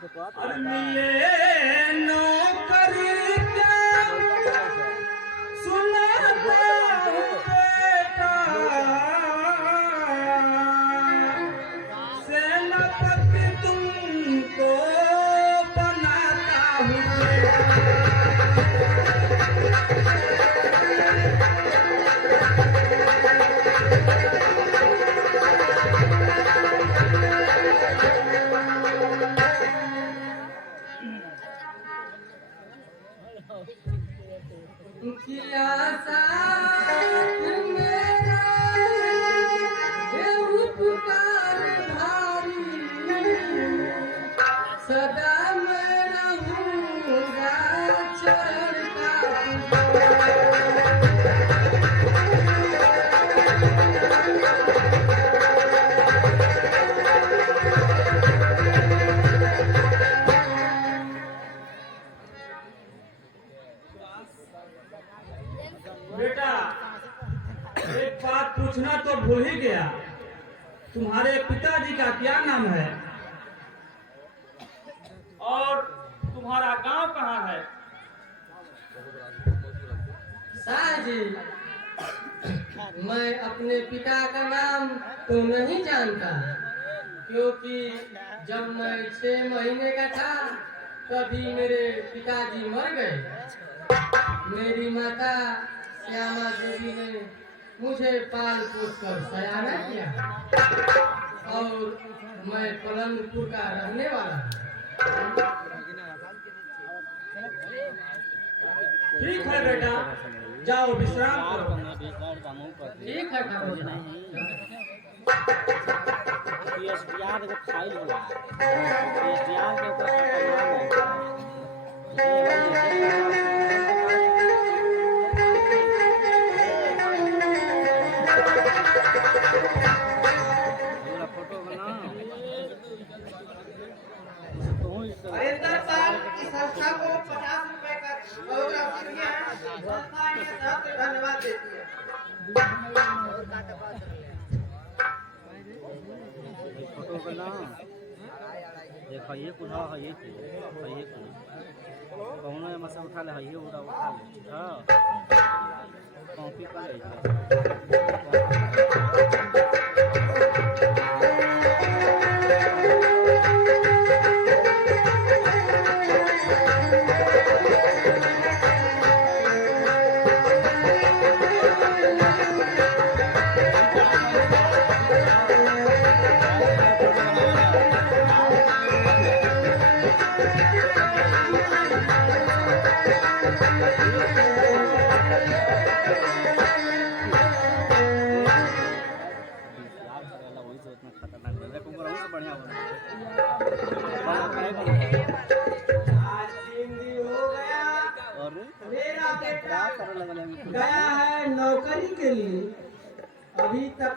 और मिले नौकरी के सुनाता हूँ बेटा, सेनापति तुमको बनाता हूँ किया साथ मेरा ये उपकार भारी, सदा मैं रहूँगा चरण का बेटा, एक बात पूछना तो भूल ही गया, तुम्हारे पिताजी का क्या नाम है और तुम्हारा गांव कहाँ है? साहब जी, मैं अपने पिता का नाम तो नहीं जानता, क्योंकि जब मैं 6 महीने का था तभी मेरे पिताजी मर गए। मेरी माता श्यामा देवी ने मुझे पाल पोस कर सयाना किया और मैं पलंगपुर का रहने वाला हूँ। ठीक है बेटा, जाओ विश्राम करो। ठीक है ठाकुर हरिंदर साहब की संस्था को 50 रुपए का फोटोग्राफी दिया है। संस्था के साथ धन्यवाद देती है। फोटो बना देखो ये कुछ है, ये कौन है मसा उठा ले, ये उड़ा उठा ले। हां कॉपी कर ले। आज 3 दिन हो गया, मेरा बेटा गया है नौकरी के लिए, अभी तक